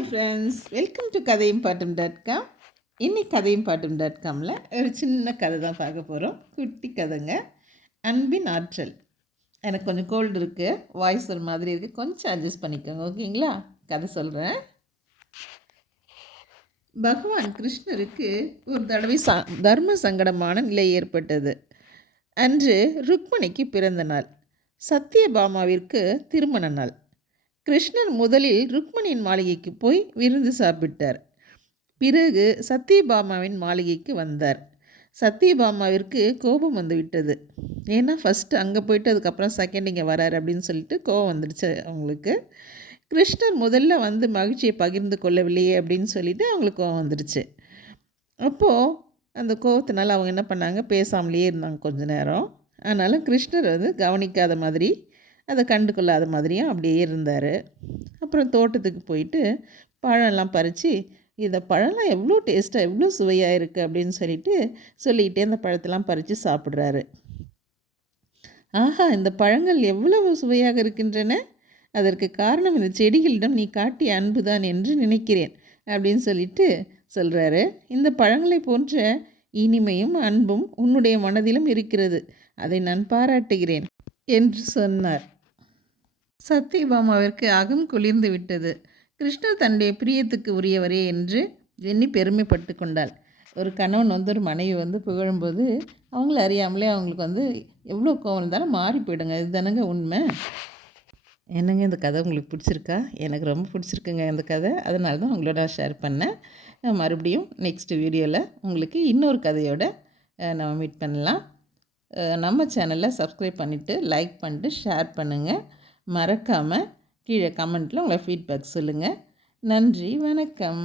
Hi friends welcome to கதையும் பாட்டும் dot com இன்னைக்கு கதையும் பாட்டும் டாட் காமில் ஒரு சின்ன கதை தான் பார்க்க போகிறோம் குட்டி கதைங்க. அன்பின் ஆற்றல். எனக்கு கொஞ்சம் கோல்டு இருக்குது வாய்ஸ் ஒரு மாதிரி இருக்குது கொஞ்சம் அட்ஜஸ்ட் பண்ணிக்கோங்க. ஓகேங்களா? கதை சொல்கிறேன் பகவான் கிருஷ்ணருக்கு ஒரு தடவை ச தர்ம சங்கடமான நிலை ஏற்பட்டது. அன்று ருக்மணிக்கு பிறந்த நாள். சத்யபாமாவிற்கு திருமண நாள். கிருஷ்ணர் முதலில் ருக்மணியின் மாளிகைக்கு போய் விருந்து சாப்பிட்டார். பிறகு சத்யபாமாவின் மாளிகைக்கு வந்தார். சத்யபாமாவிற்கு கோபம் வந்து விட்டது ஏன்னா ஃபஸ்ட்டு அங்கே போயிட்டு அதுக்கப்புறம் செகண்ட் இங்கே வராரு அப்படின்னு சொல்லிட்டு கோபம் வந்துடுச்சு அவங்களுக்கு. கிருஷ்ணர் முதல்ல வந்து மகிழ்ச்சியை பகிர்ந்து கொள்ளவில்லையே அப்படின்னு சொல்லிட்டு அவங்களுக்கு கோபம் வந்துடுச்சு. அப்போது அந்த கோபத்தினால அவங்க என்ன பண்ணாங்க? பேசாமலேயே இருந்தாங்க கொஞ்ச நேரம். அதனால் கிருஷ்ணர் வந்து கவனிக்காத மாதிரி அதை கண்டு கொள்ளாத மாதிரியும் அப்படியே இருந்தார். அப்புறம் தோட்டத்துக்கு போயிட்டு பழம்லாம் பறித்து இந்த பழம்லாம் எவ்வளோ டேஸ்ட்டாக எவ்வளோ சுவையாக இருக்குது அப்படின்னு சொல்லிட்டு சொல்லிக்கிட்டே அந்த பழத்தெல்லாம் பறித்து சாப்பிட்றாரு. ஆஹா இந்த பழங்கள் எவ்வளவு சுவையாக இருக்கின்றன? அதற்கு காரணம் இந்த செடிகளிடம் நீ காட்டிய அன்பு தான் என்று நினைக்கிறேன் அப்படின்னு சொல்லிட்டு சொல்கிறாரு இந்த பழங்களை போன்ற இனிமையும் அன்பும் உன்னுடைய மனதிலும் இருக்கிறது. அதை நான் பாராட்டுகிறேன் என்று சொன்னார். சத்யபாமாவிற்கு அகம் குளிர்ந்து விட்டது. கிருஷ்ணர் தன்னுடைய பிரியத்துக்கு உரியவரே என்று எண்ணி பெருமைப்பட்டு கொண்டாள். ஒரு கணவன் வந்து ஒரு மனைவி வந்து புகழும்போது அவங்கள அறியாமலே அவங்களுக்கு வந்து எவ்வளோ கோவம் இருந்தாலும் மாறி போயிடுங்க. இதுதானங்க உண்மை? என்னங்க இந்த கதை உங்களுக்கு பிடிச்சிருக்கா? எனக்கு ரொம்ப பிடிச்சிருக்குங்க இந்த கதை. அதனால தான் உங்களோட ஷேர் பண்ணேன். மறுபடியும் நெக்ஸ்ட் வீடியோவில் உங்களுக்கு இன்னொரு கதையோடு நம்ம மீட் பண்ணலாம். நம்ம சேனலை சப்ஸ்கிரைப் பண்ணிவிட்டு லைக் பண்ணிட்டு ஷேர் பண்ணுங்கள் மறக்காமல் கீழே கமெண்ட்டில் உங்களை ஃபீட்பேக் சொல்லுங்கள் நன்றி வணக்கம்.